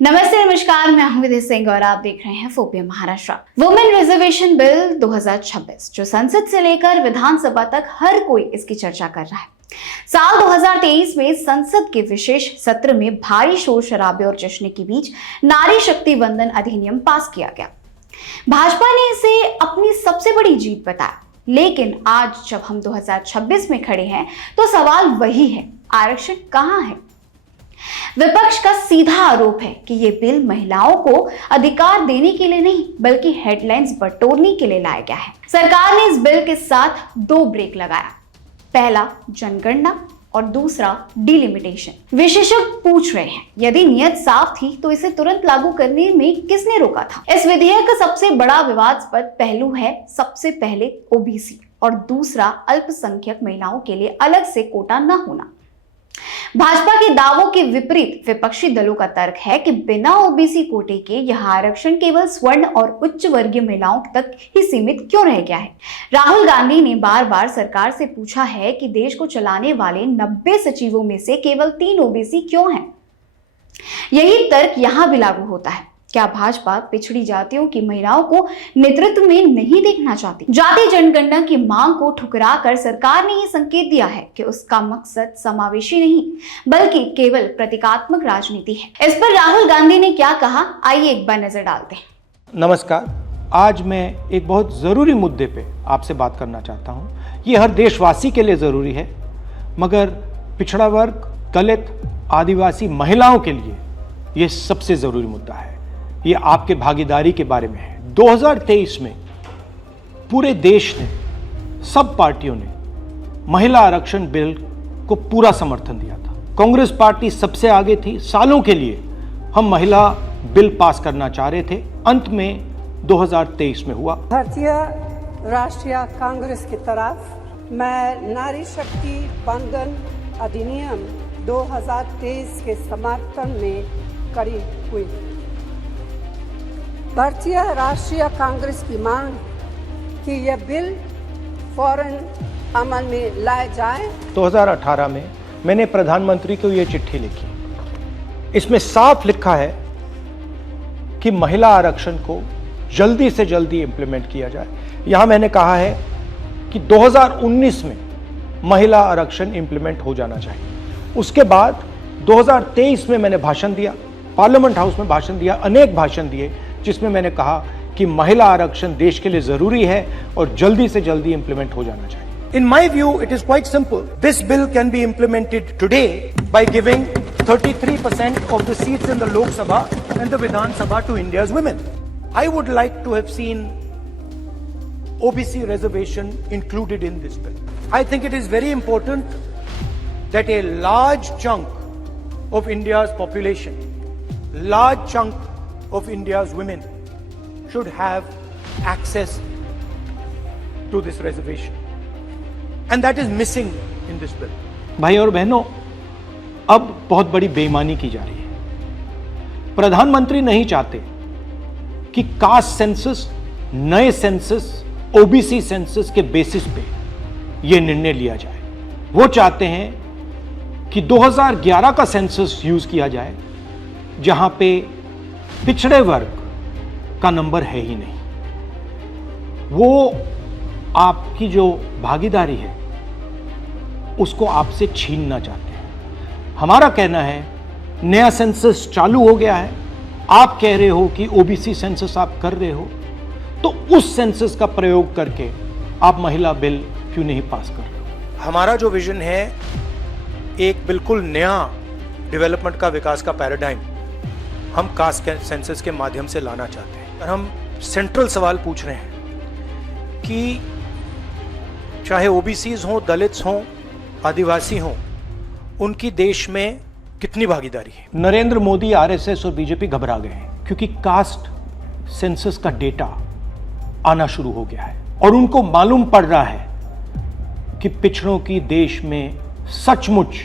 नमस्ते, नमस्कार। मैं हूं विधि सिंह और आप देख रहे हैं फोपिया महाराष्ट्र। वुमेन रिजर्वेशन बिल 2026 जो संसद से लेकर विधानसभा तक हर कोई इसकी चर्चा कर रहा है। साल 2023 में संसद के विशेष सत्र में भारी शोर शराबे और जश्न के बीच नारी शक्ति वंदन अधिनियम पास किया गया। भाजपा ने इसे अपनी सबसे बड़ी जीत बताया, लेकिन आज जब हम 2026 में खड़े हैं तो सवाल वही है, आरक्षण कहां है? विपक्ष का सीधा आरोप है कि ये बिल महिलाओं को अधिकार देने के लिए नहीं बल्कि हेडलाइंस बटोरने के लिए लाया गया है। सरकार ने इस बिल के साथ दो ब्रेक लगाया, पहला जनगणना और दूसरा डिलिमिटेशन। विशेषज्ञ पूछ रहे हैं, यदि नियत साफ थी तो इसे तुरंत लागू करने में किसने रोका था? इस विधेयक का सबसे बड़ा विवादास्पद पहलू है सबसे पहले ओबीसी और दूसरा अल्पसंख्यक महिलाओं के लिए अलग से कोटा न होना। भाजपा के दावों के विपरीत विपक्षी दलों का तर्क है कि बिना ओबीसी कोटे के यह आरक्षण केवल स्वर्ण और उच्च वर्गीय महिलाओं तक ही सीमित क्यों रह गया है। राहुल गांधी ने बार बार सरकार से पूछा है कि देश को चलाने वाले 90 सचिवों में से केवल 3 ओबीसी क्यों हैं। यही तर्क यहां भी लागू होता है। क्या भाजपा पिछड़ी जातियों की महिलाओं को नेतृत्व में नहीं देखना चाहती? जाति जनगणना की मांग को ठुकराकर सरकार ने यह संकेत दिया है कि उसका मकसद समावेशी नहीं बल्कि केवल प्रतीकात्मक राजनीति है। इस पर राहुल गांधी ने क्या कहा, आइए एक बार नजर डालते हैं। नमस्कार, आज मैं एक बहुत जरूरी मुद्दे पे आपसे बात करना चाहता हूँ। ये हर देशवासी के लिए जरूरी है, मगर पिछड़ा वर्ग, दलित, आदिवासी महिलाओं के लिए ये सबसे जरूरी मुद्दा है। ये आपके भागीदारी के बारे में है। 2023 में पूरे देश ने, सब पार्टियों ने महिला आरक्षण बिल को पूरा समर्थन दिया था। कांग्रेस पार्टी सबसे आगे थी। सालों के लिए हम महिला बिल पास करना चाह रहे थे। अंत में 2023 में हुआ। भारतीय राष्ट्रीय कांग्रेस की तरफ मैं नारी शक्ति वंदन अधिनियम 2023 के समर्थन में खड़ी हुई। भारतीय राष्ट्रीय कांग्रेस की मांग कि यह बिल फौरन अमल में लाया जाए। 2018 में मैंने प्रधानमंत्री को यह चिट्ठी लिखी। इसमें साफ लिखा है कि महिला आरक्षण को जल्दी से जल्दी इंप्लीमेंट किया जाए। यहां मैंने कहा है कि 2019 में महिला आरक्षण इंप्लीमेंट हो जाना चाहिए। उसके बाद 2023 में मैंने भाषण दिया, पार्लियामेंट हाउस में भाषण दिया, अनेक भाषण दिए, जिसमें मैंने कहा कि महिला आरक्षण देश के लिए जरूरी है और जल्दी से जल्दी इंप्लीमेंट हो जाना चाहिए। In my view, it is quite simple. This bill can be implemented today by giving 33% of the seats in the Lok Sabha and the Vidhan Sabha to India's women. I would like to have seen OBC reservation included in this bill. I think it is very important that a large chunk of India's population, large chunk of India's women should have access to this reservation, and that is missing in this bill. भाई और बहनों, अब बहुत बड़ी बेईमानी की जा रही है। प्रधानमंत्री नहीं चाहते कि कास्ट सेंसस, नए सेंसस, ओबीसी सेंसस के बेसिस पे यह निर्णय लिया जाए। वो चाहते हैं कि 2011 का सेंसस यूज किया जाए, जहां पे पिछड़े वर्ग का नंबर है ही नहीं। वो आपकी जो भागीदारी है उसको आपसे छीनना चाहते हैं। हमारा कहना है नया सेंसस चालू हो गया है, आप कह रहे हो कि ओबीसी सेंसस आप कर रहे हो, तो उस सेंसस का प्रयोग करके आप महिला बिल क्यों नहीं पास कर रहे हो? हमारा जो विजन है एक बिल्कुल नया डेवलपमेंट का, विकास का पैराडाइम हम कास्ट सेंसस के माध्यम से लाना चाहते हैं। और हम सेंट्रल सवाल पूछ रहे हैं कि चाहे ओबीसीज हों, दलित्स हों, आदिवासी हों, उनकी देश में कितनी भागीदारी है। नरेंद्र मोदी, आरएसएस और बीजेपी घबरा गए हैं क्योंकि कास्ट सेंसस का डेटा आना शुरू हो गया है और उनको मालूम पड़ रहा है कि पिछड़ों की देश में सचमुच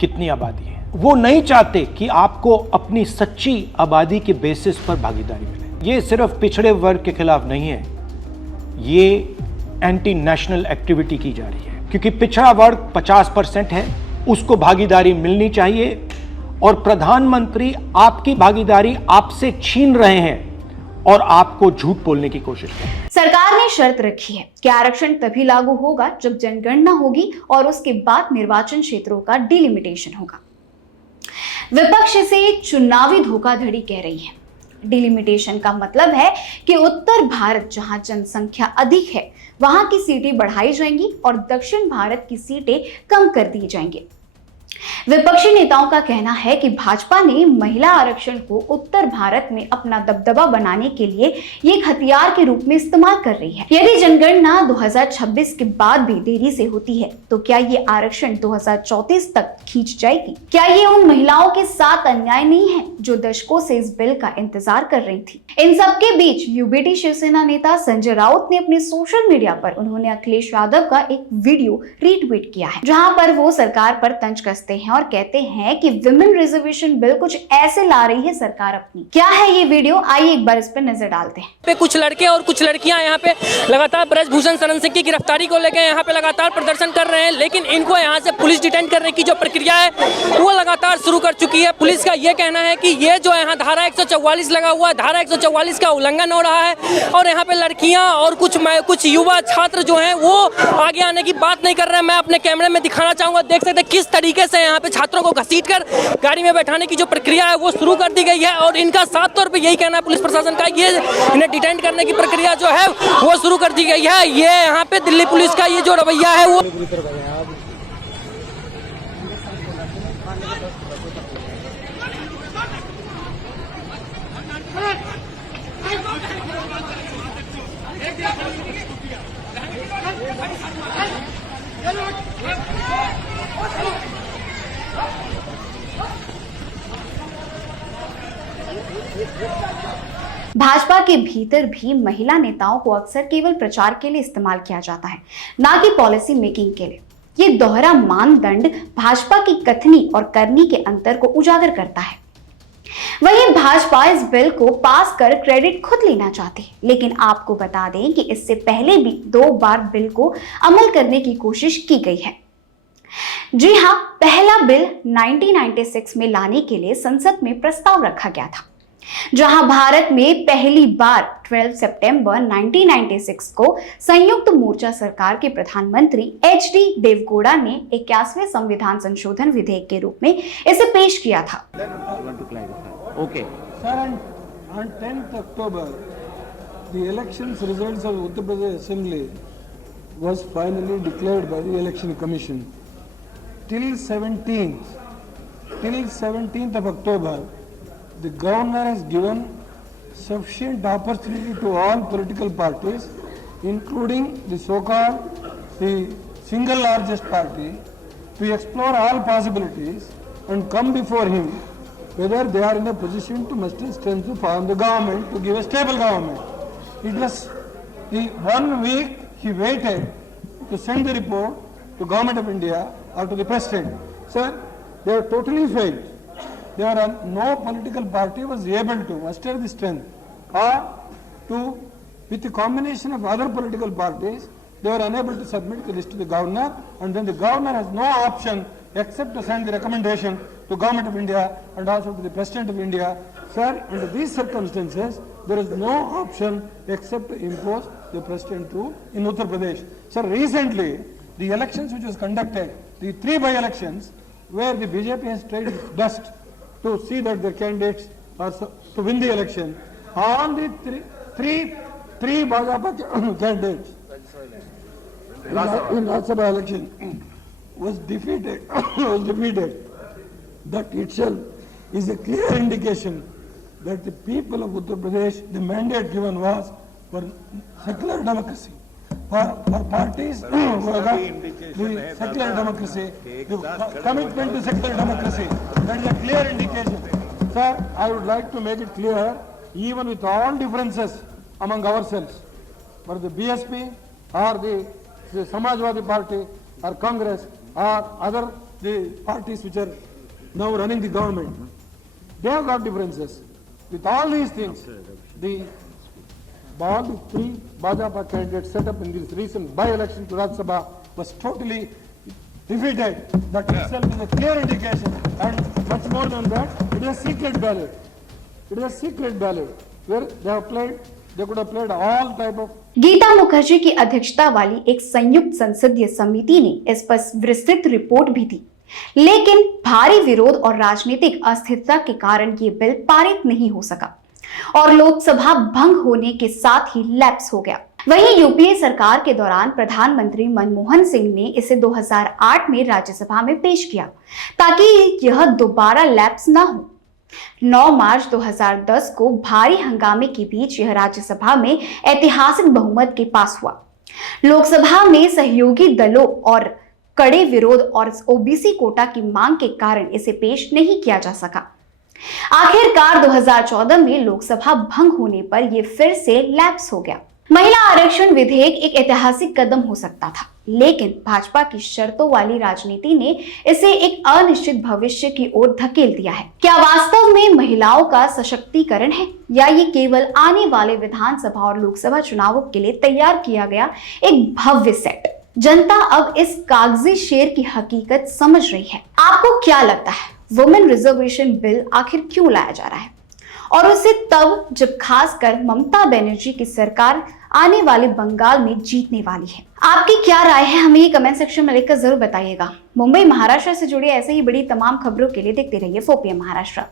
कितनी आबादी है। वो नहीं चाहते कि आपको अपनी सच्ची आबादी के बेसिस पर भागीदारी मिले। ये सिर्फ पिछड़े वर्ग के खिलाफ नहीं है, ये एंटी नेशनल एक्टिविटी की जा रही है, क्योंकि पिछड़ा वर्ग 50% है, उसको भागीदारी मिलनी चाहिए और प्रधानमंत्री आपकी भागीदारी आपसे छीन रहे हैं और आपको झूठ बोलने की कोशिश कर रहे हैं। सरकार ने शर्त रखी है कि आरक्षण तभी लागू होगा जब जनगणना होगी और उसके बाद निर्वाचन क्षेत्रों का डिलिमिटेशन होगा। विपक्ष इसे चुनावी धोखाधड़ी कह रही है। डिलिमिटेशन का मतलब है कि उत्तर भारत जहां जनसंख्या अधिक है वहां की सीटें बढ़ाई जाएंगी और दक्षिण भारत की सीटें कम कर दी जाएंगी। विपक्षी नेताओं का कहना है कि भाजपा ने महिला आरक्षण को उत्तर भारत में अपना दबदबा बनाने के लिए एक हथियार के रूप में इस्तेमाल कर रही है। यदि जनगणना 2026 के बाद भी देरी से होती है तो क्या ये आरक्षण 2034 तक खींच जाएगी? क्या ये उन महिलाओं के साथ अन्याय नहीं है जो दशकों से इस बिल का इंतजार कर रही थी? इन सबके बीच यूबीटी शिवसेना नेता संजय राउत ने अपने सोशल मीडिया पर उन्होंने अखिलेश यादव का एक वीडियो रीट्वीट किया है, जहां पर वो सरकार पर तंज कसते हैं और कहते हैं कि विमेन रिजर्वेशन बिल कुछ ऐसे ला रही है सरकार अपनी। क्या है ये वीडियो, आइए एक बार इस पर नजर डालते हैं। पे कुछ लड़के और कुछ लड़कियां यहाँ पे लगातार ब्रजभूषण शरण सिंह की गिरफ्तारी को लेकर यहाँ पे लगातार प्रदर्शन कर रहे हैं, लेकिन इनको यहाँ से पुलिस डिटेन करने की जो प्रक्रिया है वो लगातार शुरू कर चुकी है। पुलिस का ये कहना है कि ये जो यहाँ धारा 144 लगा हुआ है, धारा 144 का उल्लंघन हो रहा है और यहाँ पे लड़कियां और कुछ युवा छात्र जो हैं वो आगे आने की बात नहीं कर रहे हैं। मैं अपने कैमरे में दिखाना चाहूंगा, देख सकते हैं किस तरीके से यहाँ पे छात्रों को घसीटकर गाड़ी में बैठाने की जो प्रक्रिया है वो शुरू कर दी गई है और इनका साफ तौर पे यही कहना है पुलिस प्रशासन का, ये इन्हें डिटेन करने की प्रक्रिया जो है वो शुरू कर दी गई है। ये यहाँ पे दिल्ली पुलिस का ये जो रवैया है वो भाजपा के भीतर भी महिला नेताओं को अक्सर केवल प्रचार के लिए इस्तेमाल किया जाता है, ना कि पॉलिसी मेकिंग के लिए। ये दोहरा मानदंड भाजपा की कथनी और करनी के अंतर को उजागर करता है। वहीं भाजपा इस बिल को पास कर क्रेडिट खुद लेना चाहती है, लेकिन आपको बता दें कि इससे पहले भी 2 बार बिल को अमल करने की कोशिश की गई है। जी हां, पहला बिल 1996 में लाने के लिए संसद में प्रस्ताव रखा गया था, जहां भारत में पहली बार 12 सितंबर 1996 को संयुक्त मोर्चा सरकार के प्रधानमंत्री HD देवगौड़ा ने 81वें संविधान संशोधन विधेयक के रूप में इसे पेश किया था। Okay. Sir, on 10th October, the elections results of Uttar Pradesh Assembly was finally declared by the Election Commission. Till 17th of October, the governor has given sufficient opportunity to all political parties, including the so-called the single largest party, to explore all possibilities and come before him whether they are in a position to muster strength to form the government, to give a stable government. It was the 1 week he waited to send the report to Government of India or to the President. Sir, they have totally failed. No political party was able to muster the strength or to, with the combination of other political parties, they were unable to submit the list to the governor, and then the governor has no option except to send the recommendation to Government of India and also to the President of India. Sir, under these circumstances, there is no option except to impose the President rule in Uttar Pradesh. Sir, recently, the elections which was conducted, the 3 by-elections, where the BJP has tried its best to see that their candidates are to win the election, all the three Bhajapa candidates in Rajya Sabha election was defeated. That itself is a clear indication that the people of Uttar Pradesh, the mandate given was for secular democracy, for parties who have got the secular democracy, the commitment to secular democracy. That is a clear indication. Sir, I would like to make it clear, even with all differences among ourselves, for the BSP or the Samajwadi Party or Congress or other the parties which are now running the government, they have got differences. With all these things, all the 3 Bhajapa candidates set up in this recent by-election to Rajya Sabha was totally defeated. That itself is a clear indication. And much more than that, it is a secret ballot. It is a secret ballot where they could have played all type of. Gita Mukherjee की अध्यक्षता वाली एक संयुक्त संसदीय समिति ने इस पर विस्तृत रिपोर्ट भी दी, लेकिन भारी विरोध और राजनीतिक अस्थिरता के कारण ये बिल पारित नहीं हो सका और लोकसभा भंग होने के साथ ही लैप्स हो गया। वहीं यूपीए सरकार के दौरान प्रधानमंत्री मनमोहन सिंह ने इसे 2008 में राज्यसभा में पेश किया ताकि यह दोबारा लैप्स ना हो। 9 मार्च 2010 को भारी हंगामे के बीच यह राज्यसभा में ऐतिहासिक बहुमत के पास हुआ। लोकसभा में सहयोगी दलों और कड़े विरोध और ओबीसी कोटा की मांग के कारण इसे पेश नहीं किया जा सका। आखिरकार 2014 में लोकसभा भंग होने पर यह फिर से लैप्स हो गया। महिला आरक्षण विधेयक एक ऐतिहासिक कदम हो सकता था, लेकिन भाजपा की शर्तों वाली राजनीति ने इसे एक अनिश्चित भविष्य की ओर धकेल दिया है। क्या वास्तव में महिलाओं का सशक्तिकरण है या ये केवल आने वाले विधानसभा और लोकसभा चुनावों के लिए तैयार किया गया एक भव्य सेट? जनता अब इस कागजी शेर की हकीकत समझ रही है। आपको क्या लगता है, वुमेन रिजर्वेशन बिल आखिर क्यों लाया जा रहा है, और उसे तब जब खासकर ममता बनर्जी की सरकार आने वाले बंगाल में जीतने वाली है? आपकी क्या राय है, हमें ये कमेंट सेक्शन में लिखकर जरूर बताइएगा। मुंबई महाराष्ट्र से जुड़ी ऐसे ही बड़ी तमाम खबरों के लिए देखते रहिए 4PM महाराष्ट्र।